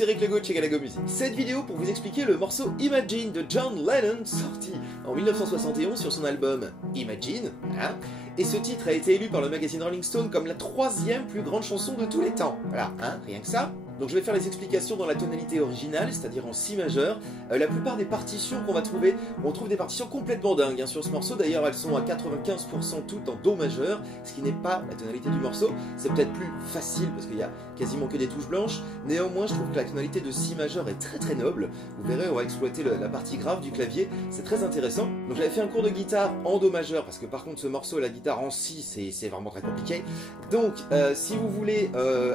c'est Rick Legault de chez Galago Music. Cette vidéo pour vous expliquer le morceau Imagine de John Lennon, sorti en 1971 sur son album Imagine, voilà. Et ce titre a été élu par le magazine Rolling Stone comme la 3e plus grande chanson de tous les temps. Voilà, hein, rien que ça. Donc je vais faire les explications dans la tonalité originale, c'est-à-dire en si majeur. La plupart des partitions qu'on va trouver, on trouve des partitions complètement dingues hein, sur ce morceau. D'ailleurs, elles sont à 95% toutes en Do majeur, ce qui n'est pas la tonalité du morceau. C'est peut-être plus facile parce qu'il y a quasiment que des touches blanches. Néanmoins, je trouve que la tonalité de si majeur est très très noble. Vous verrez, on va exploiter la partie grave du clavier. C'est très intéressant. Donc j'avais fait un cours de guitare en Do majeur parce que par contre ce morceau, la guitare en si, c'est vraiment très compliqué. Donc si vous voulez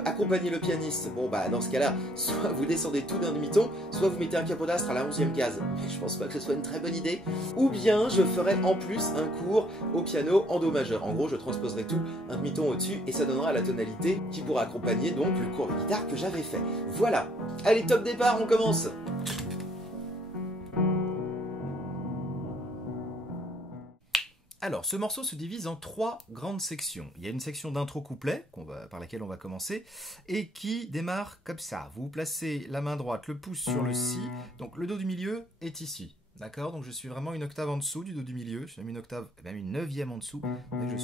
accompagner le pianiste, bon bah dans ce cas-là, soit vous descendez tout d'un demi-ton, soit vous mettez un capodastre à la 11e case. Mais je pense pas que ce soit une très bonne idée. Ou bien je ferai en plus un cours au piano en Do majeur. En gros, je transposerai tout un demi-ton au-dessus et ça donnera la tonalité qui pourra accompagner donc le cours de guitare que j'avais fait. Voilà. Allez, top départ, on commence. Alors, ce morceau se divise en 3 grandes sections. Il y a une section d'intro couplet, par laquelle on va commencer, et qui démarre comme ça. Vous placez la main droite, le pouce sur le Si, donc le Do du milieu est ici. D'accord? Donc je suis vraiment une octave en dessous du Do du milieu, je même une octave, même une 9e en dessous, et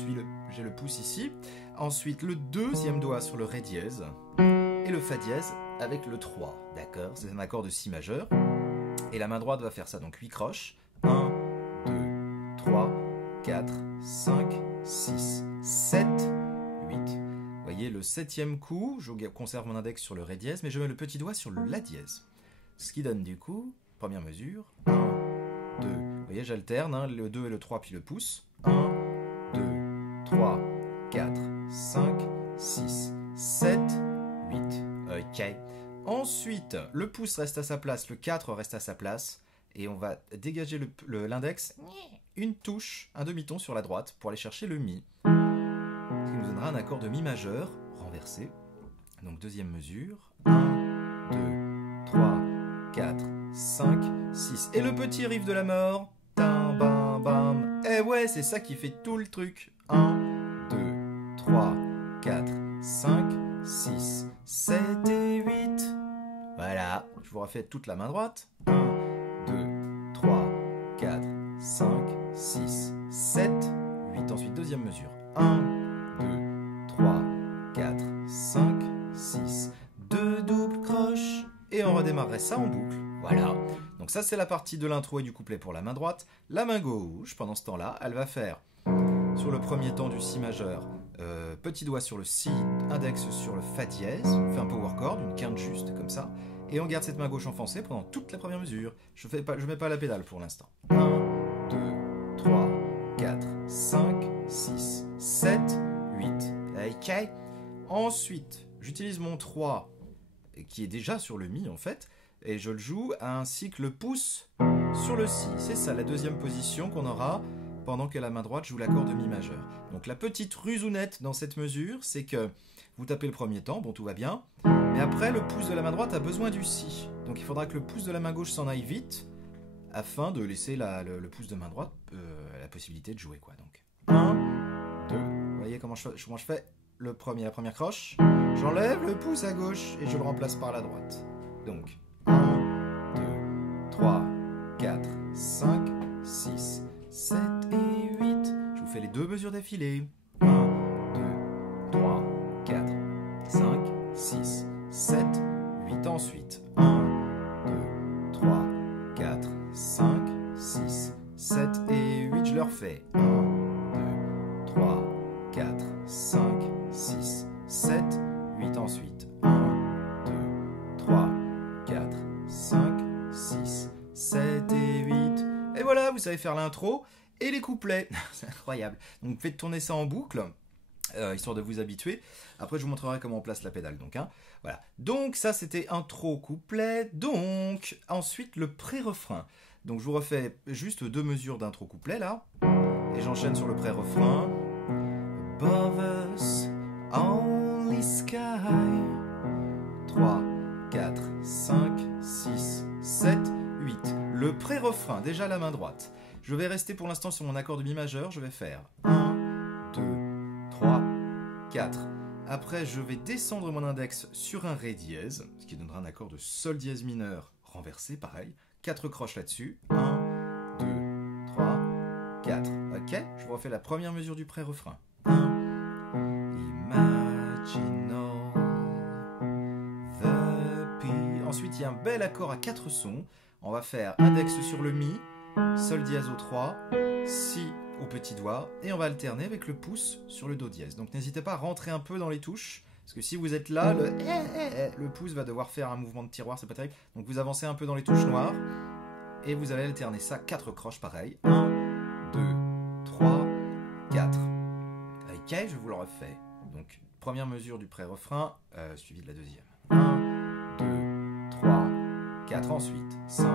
j'ai le pouce ici. Ensuite, le 2e doigt sur le Ré dièse, et le Fa dièse avec le 3. D'accord? C'est un accord de Si majeur. Et la main droite va faire ça, donc 8 croches. 1, 2, 3, 4, 5, 6, 7, 8. Vous voyez, le 7e coup, je conserve mon index sur le Ré dièse, mais je mets le petit doigt sur le La dièse. Ce qui donne du coup, première mesure, 1, 2. Vous voyez, j'alterne, hein, le 2 et le 3, puis le pouce. 1, 2, 3, 4, 5, 6, 7, 8. Ok. Ensuite, le pouce reste à sa place, le 4 reste à sa place, et on va dégager l'index, une touche, un demi-ton sur la droite pour aller chercher le Mi. Ce qui nous donnera un accord de Mi majeur renversé. Donc deuxième mesure. 1, 2, 3, 4, 5, 6. Et le petit riff de la mort. Bam, bam, bam. Et ouais, c'est ça qui fait tout le truc. 1, 2, 3, 4, 5, 6, 7 et 8. Voilà. Je vous refais toute la main droite. 1, 2, 3, 4, 5, 6, 7, 8. Ensuite, deuxième mesure. 1, 2, 3, 4, 5, 6. 2 doubles croches. Et on redémarrerait ça en boucle. Voilà. Donc ça, c'est la partie de l'intro et du couplet pour la main droite. La main gauche, pendant ce temps-là, elle va faire, sur le premier temps du Si majeur, petit doigt sur le Si, index sur le Fa dièse. On fait un power chord, une quinte juste, comme ça. Et on garde cette main gauche enfoncée pendant toute la première mesure. Je mets pas la pédale pour l'instant. 1, 2, 3, 4, 5, 6, 7, 8. Ok. Ensuite, j'utilise mon 3, qui est déjà sur le Mi en fait, et je le joue ainsi que le pouce sur le Si. C'est ça la deuxième position qu'on aura pendant que la main droite joue l'accord de Mi majeur. Donc la petite rusounette dans cette mesure, c'est que vous tapez le premier temps, bon tout va bien, mais après le pouce de la main droite a besoin du Si. Donc il faudra que le pouce de la main gauche s'en aille vite, afin de laisser le pouce de main droite la possibilité de jouer, quoi. Donc 1, 2, vous voyez comment je fais la première croche, j'enlève le pouce à gauche et je le remplace par la droite. Donc 1, 2, 3, 4, 5, 6, 7 et 8. Je vous fais les 2 mesures d'affilée. 1, 2, 3, 4, 5, 6, 7, 8. Ensuite 1, 2, 3, 4, 5, 6, 7 et 8. Je le refais. 1, 2, 3, 4, 5, 6, 7, 8. Ensuite 1, 2, 3, 4, 5, 6, 7 et 8. Et voilà, vous savez faire l'intro et les couplets. C'est incroyable. Donc faites tourner ça en boucle, histoire de vous habituer. Après, je vous montrerai comment on place la pédale. Donc, hein. Voilà. Donc ça, c'était intro, couplet. Donc, ensuite, le pré-refrain. Donc je vous refais juste 2 mesures d'intro couplet, là. Et j'enchaîne sur le pré-refrain. Above us, only sky. 3, 4, 5, 6, 7, 8. Le pré-refrain, déjà la main droite. Je vais rester pour l'instant sur mon accord de Mi majeur. Je vais faire 1, 2, 3, 4. Après, je vais descendre mon index sur un Ré dièse, ce qui donnera un accord de Sol dièse mineur renversé, pareil. 4 croches là-dessus. 1, 2, 3, 4. Ok, je vous refais la première mesure du pré-refrain. 1, imaginal the peace. Ensuite, il y a un bel accord à 4 sons. On va faire index sur le Mi, Sol dièse au 3, Si au petit doigt, et on va alterner avec le pouce sur le Do dièse. Donc n'hésitez pas à rentrer un peu dans les touches, parce que si vous êtes là, le pouce va devoir faire un mouvement de tiroir, c'est pas terrible. Donc vous avancez un peu dans les touches noires, et vous allez alterner ça, 4 croches pareil. 1, 2, 3, 4. Ok, je vous le refais. Donc première mesure du pré-refrain, suivi de la deuxième. 1, 2, 3, 4, ensuite 5,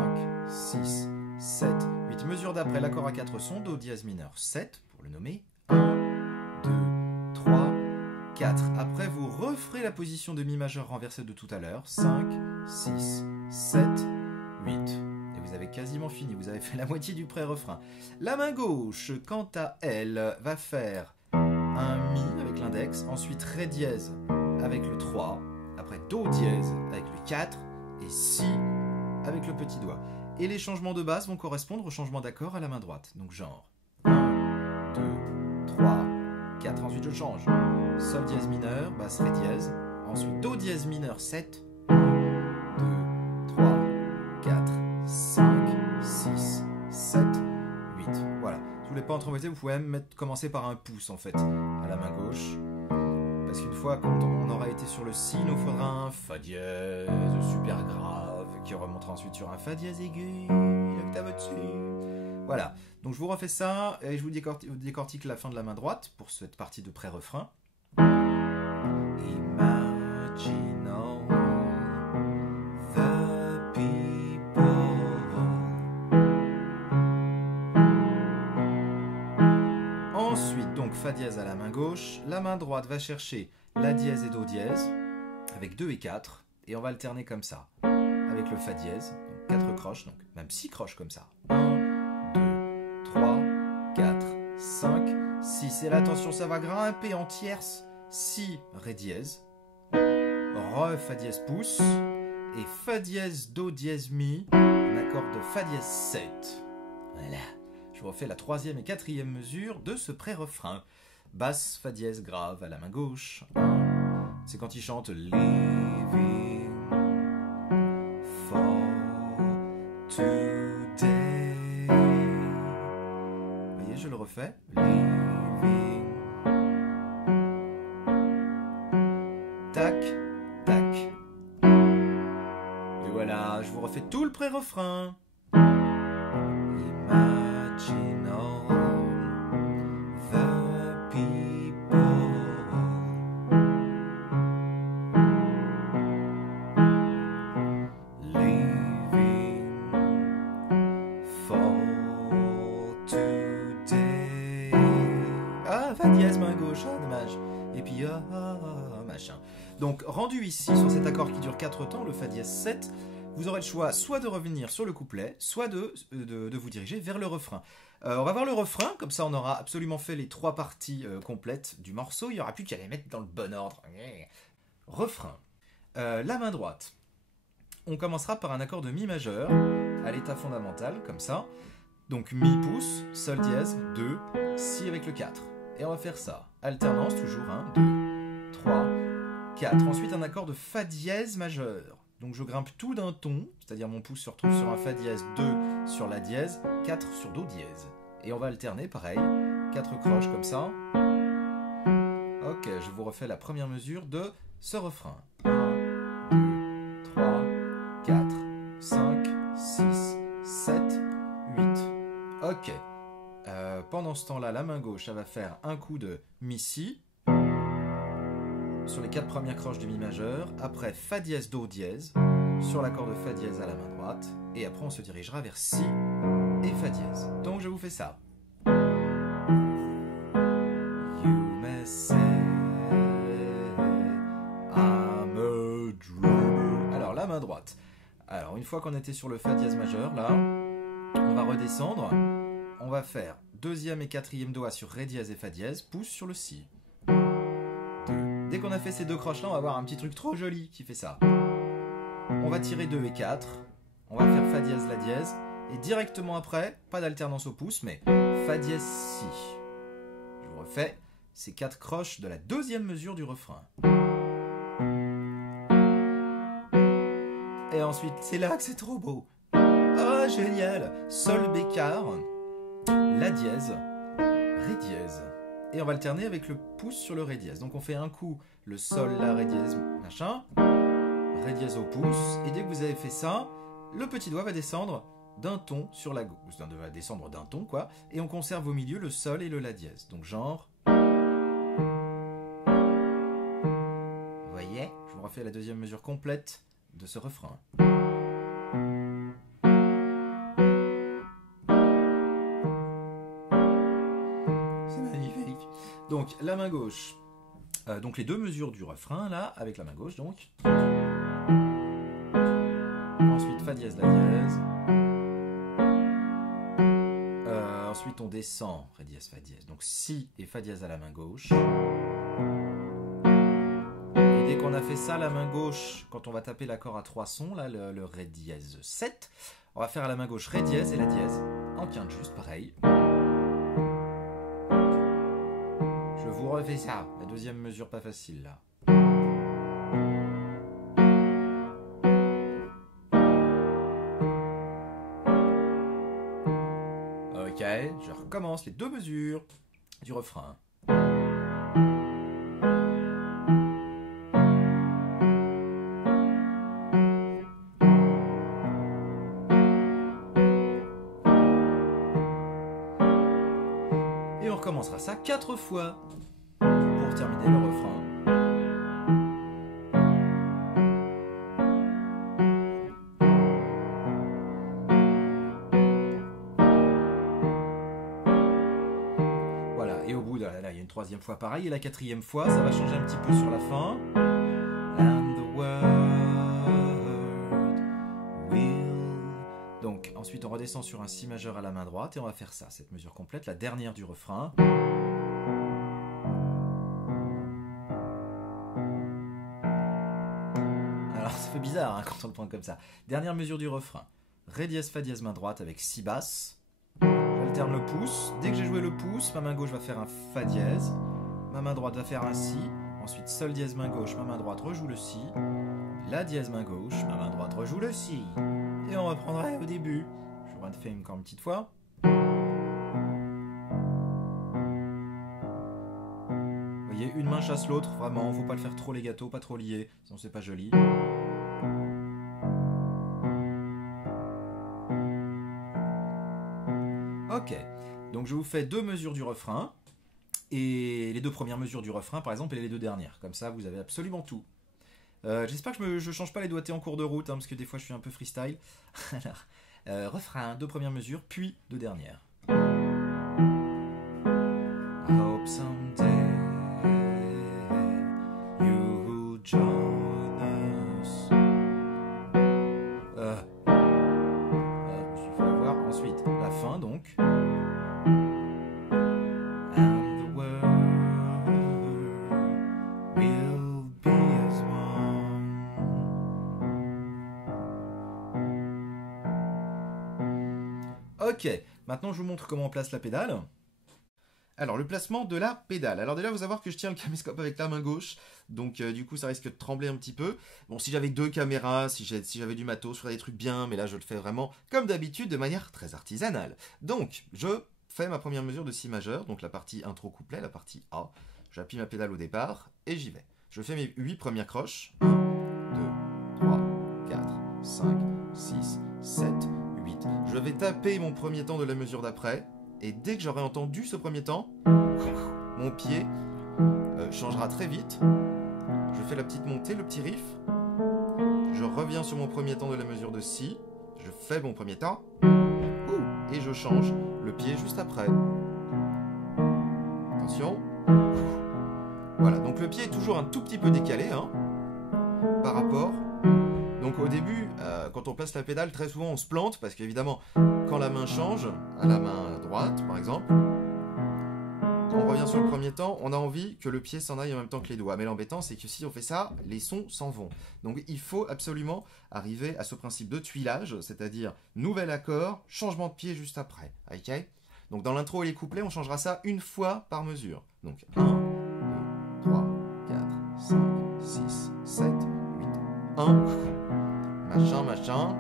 6, 7, 8. Mesure d'après, l'accord à 4 sons, Do dièse mineur 7, pour le nommer. 1, 2, 3, 4. Après, vous referez la position de Mi majeur renversée de tout à l'heure. 5, 6, 7, 8. Et vous avez quasiment fini, vous avez fait la moitié du pré-refrain. La main gauche, quant à elle, va faire un Mi avec l'index, ensuite Ré dièse avec le 3, après Do dièse avec le 4, et Si avec le petit doigt. Et les changements de basse vont correspondre aux changements d'accord à la main droite. Donc genre 1, 2, 3, 4. Ensuite je change. Sol dièse mineur, basse Ré dièse. Ensuite Do dièse mineur 7. 1, 2, 3, 4, 5, 6, 7, 8. Voilà. Si vous voulez pas entrevoiser, vous pouvez même commencer par un pouce en fait à la main gauche. Parce qu'une fois quand on aura été sur le Si, il nous faudra un Fa dièse super grave qui remontera ensuite sur un Fa dièse aigu, l'octave au-dessus. Voilà, donc je vous refais ça et je vous décortique la fin de la main droite pour cette partie de pré-refrain. Imaginal the people. Ensuite, donc Fa dièse à la main gauche, la main droite va chercher La dièse et Do dièse avec 2 et 4 et on va alterner comme ça. Avec le Fa dièse, donc 4 croches, donc même 6 croches comme ça. 1, 2, 3, 4, 5, 6. Et là, attention, ça va grimper en tierce. Si, Ré dièse, Re, Fa dièse, pouce, et Fa dièse, Do dièse, Mi, un accord de Fa dièse 7. Voilà. Je vous refais la troisième et quatrième mesure de ce pré-refrain. Basse, Fa dièse, grave à la main gauche. C'est quand il chante Living for today. Vous voyez, je le refais. Living. Tac, tac. Et voilà, je vous refais tout le pré-refrain. Imaginal the people. Living for today. Ah, Fa dièse, main gauche, ah, dommage. Et puis, machin. Donc, rendu ici, sur cet accord qui dure 4 temps, le Fa dièse 7, vous aurez le choix soit de revenir sur le couplet, soit de vous diriger vers le refrain. On va voir le refrain, comme ça on aura absolument fait les 3 parties complètes du morceau, il n'y aura plus qu'à les mettre dans le bon ordre. Refrain. La main droite. On commencera par un accord de Mi majeur, à l'état fondamental, comme ça. Donc Mi pouce, Sol dièse, 2, Si avec le 4. Et on va faire ça. Alternance, toujours 1, 2, 3, 4. Ensuite un accord de Fa dièse majeur. Donc je grimpe tout d'un ton, c'est-à-dire mon pouce se retrouve sur un Fa dièse, 2 sur La dièse, 4 sur Do dièse. Et on va alterner, pareil, 4 croches comme ça. Ok, je vous refais la première mesure de ce refrain. 1, 2, 3, 4, 5, 6, 7, 8. Ok. Pendant ce temps-là, la main gauche, elle va faire un coup de Mi-Si sur les 4 premières croches du Mi majeur, après Fa dièse, Do dièse, sur l'accord de Fa dièse à la main droite, et après on se dirigera vers Si et Fa dièse. Donc je vous fais ça. You may say I'm a dreamer. Alors la main droite. Alors une fois qu'on était sur le Fa dièse majeur, là, on va redescendre. On va faire deuxième et quatrième doigt sur Ré dièse et Fa dièse, pouce sur le Si. 2, Dès qu'on a fait ces deux croches là, on va avoir un petit truc trop joli qui fait ça. On va tirer 2 et 4. On va faire Fa dièse, La dièse. Et directement après, pas d'alternance au pouce, mais Fa dièse, Si. Je vous refais ces 4 croches de la deuxième mesure du refrain. Et ensuite, c'est là que c'est trop beau. Oh, génial! Sol bécard, La dièse, Ré dièse. Et on va alterner avec le pouce sur le Ré dièse. Donc on fait un coup le Sol, La, Ré dièse, machin, Ré dièse au pouce. Et dès que vous avez fait ça, le petit doigt va descendre d'un ton sur la gauche. Va descendre d'un ton, quoi. Et on conserve au milieu le Sol et le La dièse. Donc genre... Vous voyez? Je vous refais la deuxième mesure complète de ce refrain. C'est magnifique. Donc la main gauche, donc les deux mesures du refrain là, avec la main gauche donc. Ensuite Fa dièse, La dièse. Ensuite on descend, Ré dièse, Fa dièse. Donc Si et Fa dièse à la main gauche. Dès qu'on a fait ça, la main gauche, quand on va taper l'accord à 3 sons, là, le Ré dièse 7, on va faire à la main gauche Ré dièse et La dièse en quinte juste, pareil. Je vous refais ça, la deuxième mesure pas facile là. Ok, je recommence les deux mesures du refrain. Et on recommencera ça 4 fois pour terminer le refrain. Voilà, et au bout, là, il y a une troisième fois pareil, et la quatrième fois, ça va changer un petit peu sur la fin. And the world will... Donc, ensuite, on redescend sur un Si majeur à la main droite, et on va faire ça, cette mesure complète, la dernière du refrain. Alors, ça fait bizarre hein, quand on le prend comme ça. Dernière mesure du refrain. Ré dièse, Fa dièse, main droite avec Si basse. J'alterne le pouce. Dès que j'ai joué le pouce, ma main gauche va faire un Fa dièse. Ma main droite va faire un Si. Ensuite, Sol dièse, main gauche. Ma main droite rejoue le Si. La dièse, main gauche. Ma main droite rejoue le Si. Et on reprendra au début. Je vous refais encore une petite fois. Vous voyez, une main chasse l'autre. Vraiment, faut pas le faire trop les gâteaux, pas trop liés. Sinon, c'est pas joli. Ok, donc je vous fais deux mesures du refrain, et les deux premières mesures du refrain par exemple, et les deux dernières, comme ça vous avez absolument tout. J'espère que je change pas les doigtés en cours de route, hein, parce que des fois je suis un peu freestyle. Alors, refrain, deux premières mesures, puis deux dernières. I hope someday you join us. Ensuite, la fin donc. And the world will be as one. Ok, maintenant je vous montre comment on place la pédale. Alors, le placement de la pédale. Alors déjà, vous savoir que je tiens le caméscope avec la main gauche, donc du coup, ça risque de trembler un petit peu. Bon, si j'avais deux caméras, si j'avais du matos, je ferais des trucs bien, mais là, je le fais vraiment comme d'habitude, de manière très artisanale. Donc, je fais ma première mesure de Si majeur, donc la partie intro couplet, la partie A. J'appuie ma pédale au départ, et j'y vais. Je fais mes 8 premières croches. 1, 2, 3, 4, 5, 6, 7, 8. Je vais taper mon premier temps de la mesure d'après. Et dès que j'aurai entendu ce premier temps, mon pied changera très vite. Je fais la petite montée, le petit riff. Je reviens sur mon premier temps de la mesure de Si. Je fais mon premier temps. Et je change le pied juste après. Attention. Voilà, donc le pied est toujours un tout petit peu décalé hein, par rapport. Donc au début, quand on place la pédale, très souvent on se plante parce qu'évidemment, quand la main change, à la main droite par exemple, On revient sur le premier temps, on a envie que le pied s'en aille en même temps que les doigts. Mais l'embêtant, c'est que si on fait ça, les sons s'en vont. Donc il faut absolument arriver à ce principe de tuilage, c'est-à-dire nouvel accord, changement de pied juste après. Ok? Donc dans l'intro et les couplets, on changera ça une fois par mesure. Donc 1, 2, 3, 4, 5, 6, 7, 8, 1, machin, machin.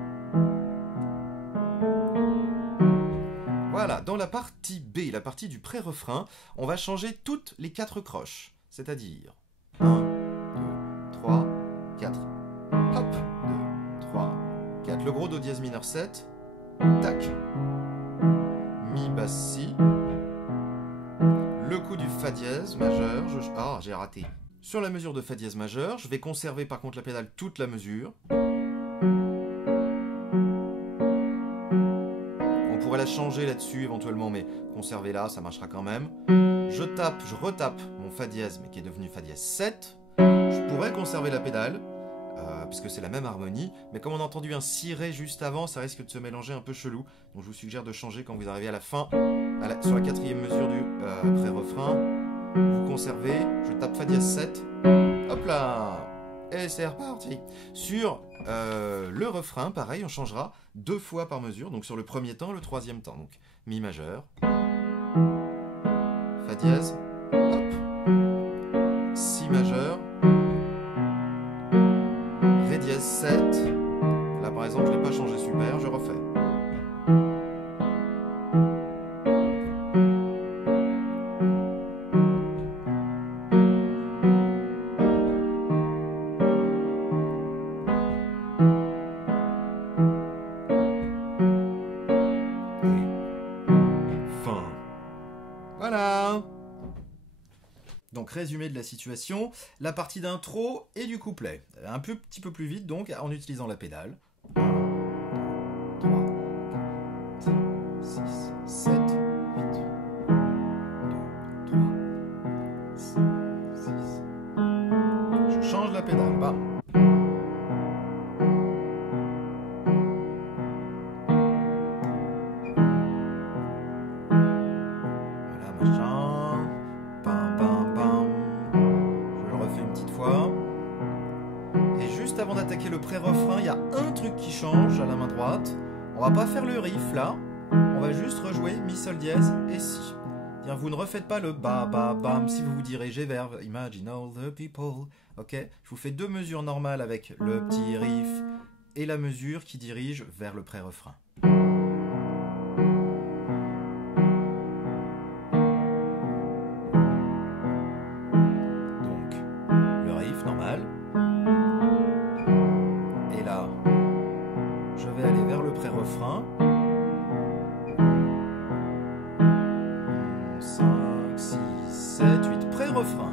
Voilà, dans la partie B, la partie du pré-refrain, on va changer toutes les 4 croches. C'est-à-dire 1, 2, 3, 4. Hop, 2, 3, 4. Le gros Do dièse mineur 7. Tac. Mi, basse, si. Le coup du Fa dièse majeur. Ah, j'ai raté. Sur la mesure de Fa dièse majeur, je vais conserver par contre la pédale toute la mesure. On pourrait la changer là-dessus éventuellement, mais conservez-la, ça marchera quand même. Je retape mon Fa dièse, mais qui est devenu Fa dièse 7. Je pourrais conserver la pédale, puisque c'est la même harmonie, mais comme on a entendu un Si Ré juste avant, ça risque de se mélanger un peu chelou. Donc je vous suggère de changer quand vous arrivez à la fin, sur la 4e mesure du pré-refrain. Vous conservez, je tape Fa dièse 7. Hop là! Et c'est reparti. Sur le refrain, pareil, on changera 2 fois par mesure. Donc sur le premier temps, le 3e temps. Donc Mi majeur, Fa dièse, hop, Si majeur, Ré dièse 7. Là par exemple, je ne l'ai pas changé super, je refais. Voilà. Donc résumé de la situation, la partie d'intro et du couplet. Un petit peu plus vite donc en utilisant la pédale. 1, 2, 3, 4, 5, 6, 7, 8. 2, 3, 5, 6. Je change la pédale. Bam. Voilà, machin. Bam, bam, bam. Je le refais une petite fois. Et juste avant d'attaquer le pré-refrain, il y a un truc qui change à la main droite. On va pas faire le riff là. On va juste rejouer Mi Sol dièse et Si. Bien, vous ne refaites pas le ba ba bam si vous vous dirigez vers Imagine all the people. Ok? Je vous fais 2 mesures normales avec le petit riff et la mesure qui dirige vers le pré-refrain. Donc, le riff normal. Et là, je vais aller vers le pré-refrain. 5, 6, 7, 8, pré-refrain.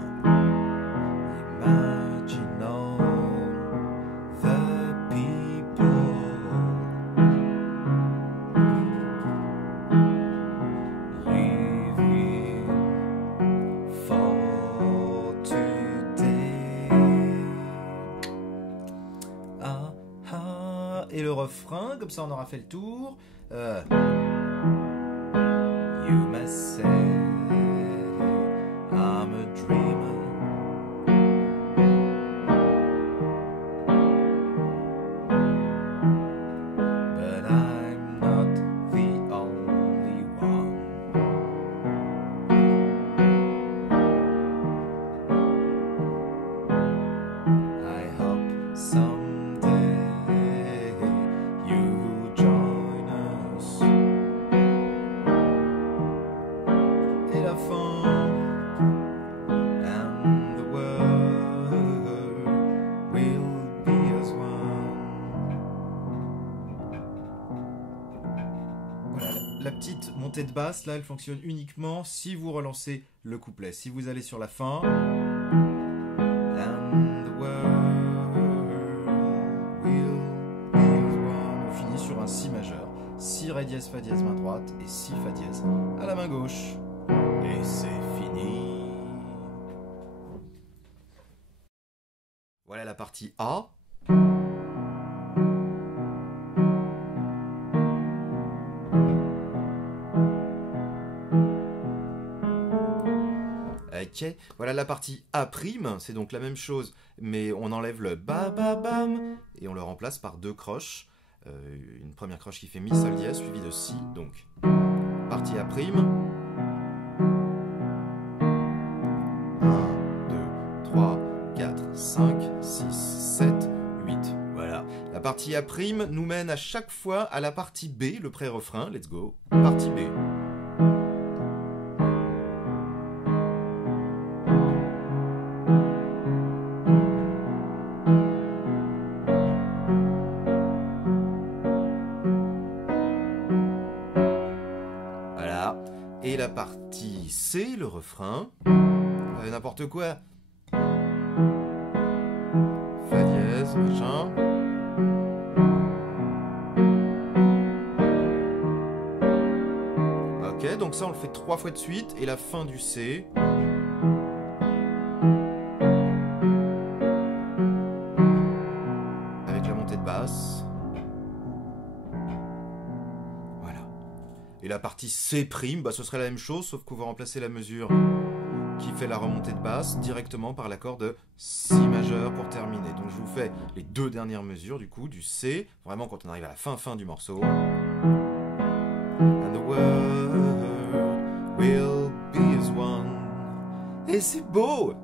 Imagine all the people living for today. Ah, ah. Et le refrain, comme ça on aura fait le tour. You must say I'm a dreamer, but I'm not the only one. I hope someday you will join us. Et la fin, and the world will be as one. Voilà, la petite montée de basse, là, elle fonctionne uniquement si vous relancez le couplet. Si vous allez sur la fin, and the world will be as one, on finit sur un Si majeur. Si Ré dièse Fa dièse main droite et Si Fa dièse à la main gauche. Et c'est fini. Voilà la partie A. tché. Voilà la partie A', c'est donc la même chose, mais on enlève le ba ba bam et on le remplace par deux croches. Une première croche qui fait mi sol dièse suivie de si, donc partie A'. 1, 2, 3, 4, 5, 6, 7, 8. Voilà. La partie A' nous mène à chaque fois à la partie B, le pré-refrain. Let's go. Partie B. Voilà. Et la partie C, le refrain. N'importe quoi. Fa dièse, machin. Ok, donc ça on le fait 3 fois de suite. Et la fin du C. Avec la montée de basse. Voilà. Et la partie C', bah, ce serait la même chose, sauf qu'on va remplacer la mesure qui fait la remontée de basse directement par l'accord de Si majeur pour terminer. Donc je vous fais les deux dernières mesures du coup, du C, vraiment quand on arrive à la fin du morceau. And the world will be as one. Et c'est beau!